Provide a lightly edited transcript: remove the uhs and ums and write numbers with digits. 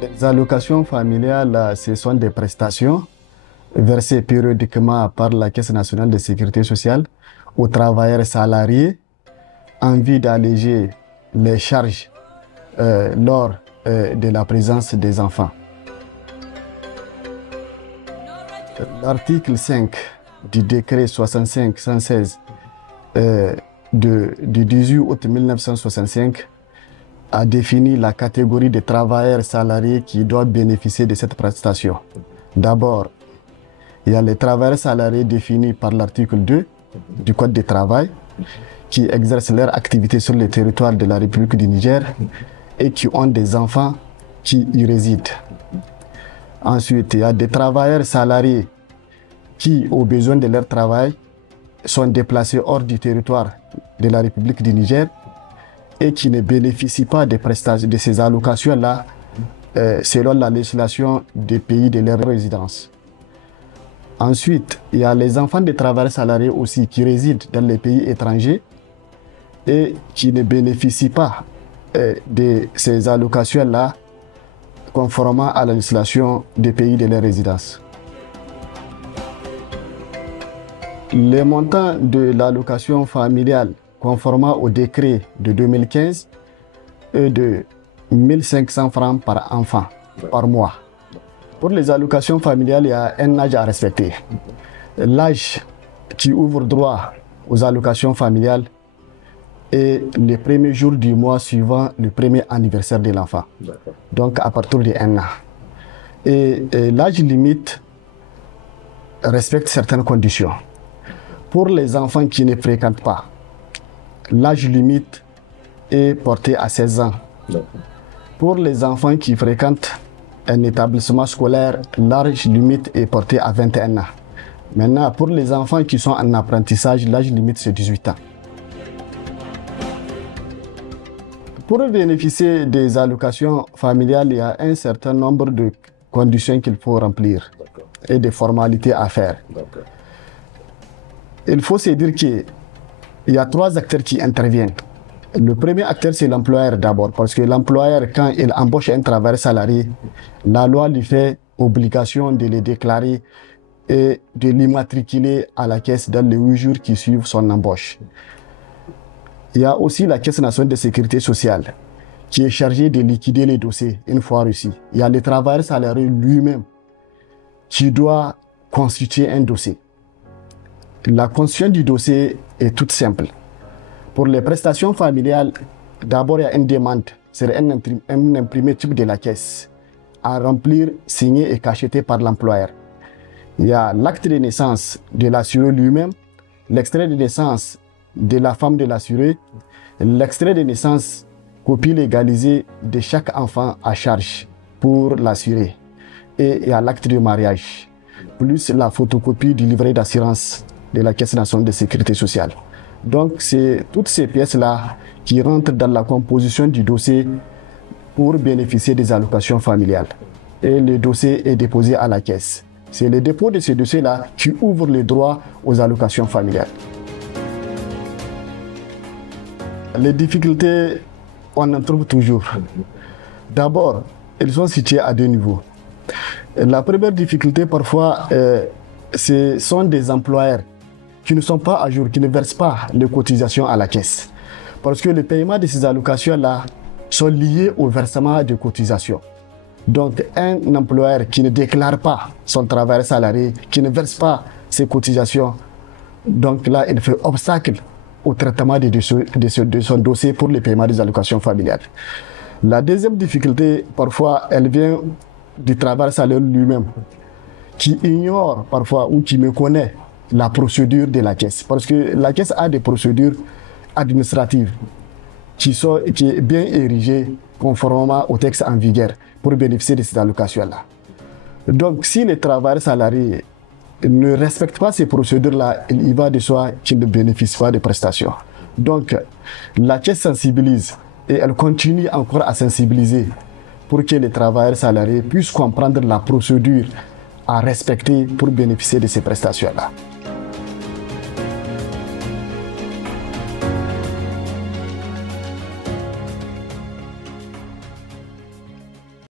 Les allocations familiales, ce sont des prestations versées périodiquement par la Caisse nationale de sécurité sociale aux travailleurs salariés en vue d'alléger les charges lors de la présence des enfants. L'article 5 du décret 65-116 du 18 août 1965 a défini la catégorie de travailleurs salariés qui doivent bénéficier de cette prestation. D'abord, il y a les travailleurs salariés définis par l'article 2 du Code du travail qui exercent leur activité sur le territoire de la République du Niger et qui ont des enfants qui y résident. Ensuite, il y a des travailleurs salariés qui, aux besoins de leur travail, sont déplacés hors du territoire de la République du Niger et qui ne bénéficient pas des prestations de ces allocations-là selon la législation des pays de leur résidence. Ensuite, il y a les enfants des travailleurs salariés aussi qui résident dans les pays étrangers et qui ne bénéficient pas de ces allocations-là conformément à la législation des pays de leur résidence. Les montants de l'allocation familiale conformément au décret de 2015 est de 1 500 francs par enfant par mois. Pour les allocations familiales, il y a un âge à respecter. L'âge qui ouvre droit aux allocations familiales est le premier jour du mois suivant le premier anniversaire de l'enfant. Donc à partir de 1 an. Et l'âge limite respecte certaines conditions. Pour les enfants qui ne fréquentent pas, l'âge limite est porté à 16 ans. Pour les enfants qui fréquentent un établissement scolaire, l'âge limite est porté à 21 ans. Maintenant, pour les enfants qui sont en apprentissage, l'âge limite c'est 18 ans. Pour bénéficier des allocations familiales, il y a un certain nombre de conditions qu'il faut remplir et de formalités à faire. Il faut se dire qu'il y a 3 acteurs qui interviennent. Le premier acteur, c'est l'employeur d'abord, parce que l'employeur, quand il embauche un travailleur salarié, la loi lui fait obligation de le déclarer et de l'immatriculer à la caisse dans les 8 jours qui suivent son embauche. Il y a aussi la Caisse nationale de sécurité sociale qui est chargée de liquider les dossiers une fois reçus. Il y a le travailleur salarié lui-même qui doit constituer un dossier. La constitution du dossier est toute simple. Pour les prestations familiales, d'abord il y a une demande, c'est un imprimé type de la caisse à remplir, signé et cacheté par l'employeur. Il y a l'acte de naissance de l'assuré lui-même, l'extrait de naissance de la femme de l'assuré, l'extrait de naissance, copie légalisée de chaque enfant à charge pour l'assuré. Et il y a l'acte de mariage, plus la photocopie du livret d'assurance de la Caisse nationale de sécurité sociale. Donc c'est toutes ces pièces-là qui rentrent dans la composition du dossier pour bénéficier des allocations familiales. Et le dossier est déposé à la caisse. C'est le dépôt de ce dossier-là qui ouvre le droit aux allocations familiales. Les difficultés, on en trouve toujours. D'abord, elles sont situées à 2 niveaux. La première difficulté, parfois, ce sont des employeurs qui ne sont pas à jour, qui ne versent pas les cotisations à la caisse. Parce que le paiement de ces allocations-là sont liés au versement de cotisations. Donc, un employeur qui ne déclare pas son travail salarié, qui ne verse pas ses cotisations, donc là, il fait obstacle au traitement de son dossier pour le paiement des allocations familiales. La deuxième difficulté, parfois, elle vient du travail salarié lui-même, qui ignore parfois ou qui méconnaît la procédure de la caisse. Parce que la caisse a des procédures administratives qui est bien érigée conformément au texte en vigueur pour bénéficier de ces allocations-là. Donc, si les travailleurs salariés ne respectent pas ces procédures-là, il y va de soi qu'ils ne bénéficient pas des prestations. Donc, la caisse sensibilise et elle continue encore à sensibiliser pour que les travailleurs salariés puissent comprendre la procédure à respecter pour bénéficier de ces prestations-là.